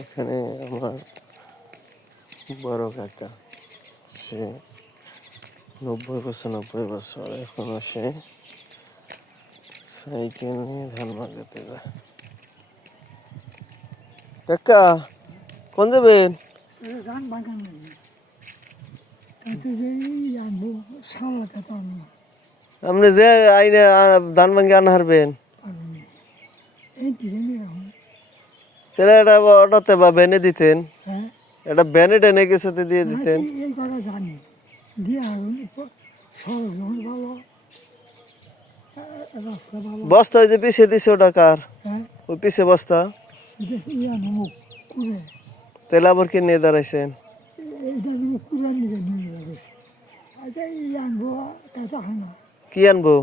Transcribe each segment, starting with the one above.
এখানে আমার বড় কাকা, সে 90-95 বছর, এখনো সে সাইকেল নিয়ে ধান ভাঙাতে যায়। কাকা কোন যাবেন? আপনি যে আইনে ধান ভাঙ্গে আনা হারবেন, তাহলে এটা অটোতে বা ভ্যানে দিতেন, এটা ভ্যানে টেনে কিছুতে দিয়ে দিতেন। বস্তা ওই যে পিছিয়ে দিছে, ওটা কার? ওই পিছে বস্তা, তাহলে আবার কি নিয়ে দাঁড়াইছেন? কি আনবো?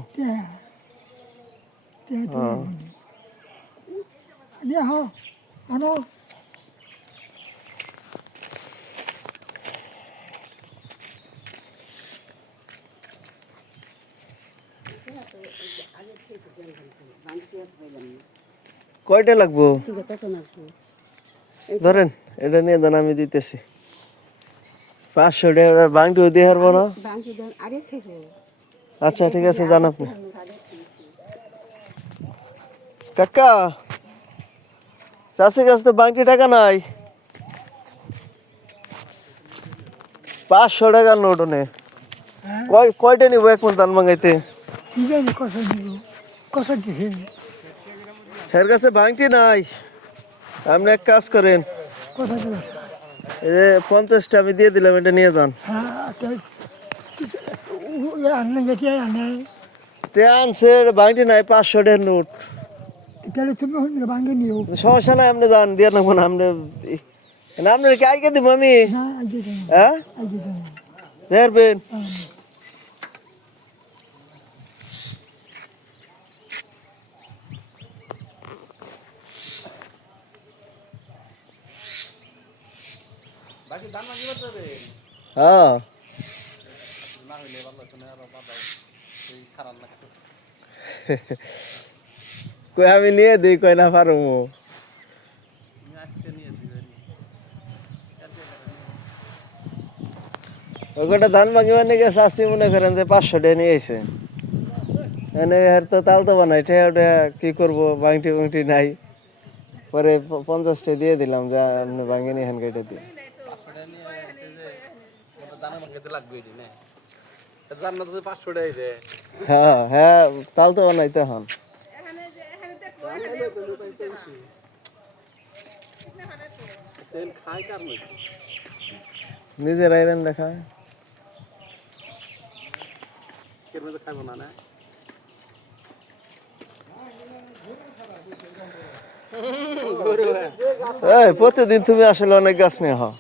কয়টা লাগবো? ধরেন, এটা নিয়ে দেন, আমি দিতেছি। 500 টাকা বাংটিও দিয়ে হারবো না? আচ্ছা ঠিক আছে, জান আপনি। কাকা, চাষের কাছে তো বাংটি টাকা নাই। 500 টাকার নোট নে। কয়টা নিবো এক মন ধান ভাঙাইতে? এর কাছে বাংটি নাই। আপনি এক কাজ করেন, এই যে 50টা আমি দিয়ে দিলাম, এটা নিয়ে যান। আনছে বাংটি নাই, 500 টাকার নোট। সমস্যা নাই, আপনি যান, দিয়ে নেবো না। আপনার কি আইকে দিব আমি? হ্যাঁ দেখবেন। হ্যাঁ কই আমি নিয়ে দিই, কই না পারো। ওটা ধান ভাঙি মানে গেছে, আসি মনে করেন যে 500 টাকা নিয়ে এসে এনে তো তাল তো বানাই, ওটা কি করবো, বাংটি বাংটি নাই। পরে 50টা দিয়ে দিলাম, যা আপনি ভাঙি নি হ্যান কেটে দিয়ে। হ্যাঁ হ্যাঁ, তাল তো বানাইতে হন। নিজের আইরেন দেখা প্রতিদিন তুমি আসলে অনেক গাছ নিয়ে হও।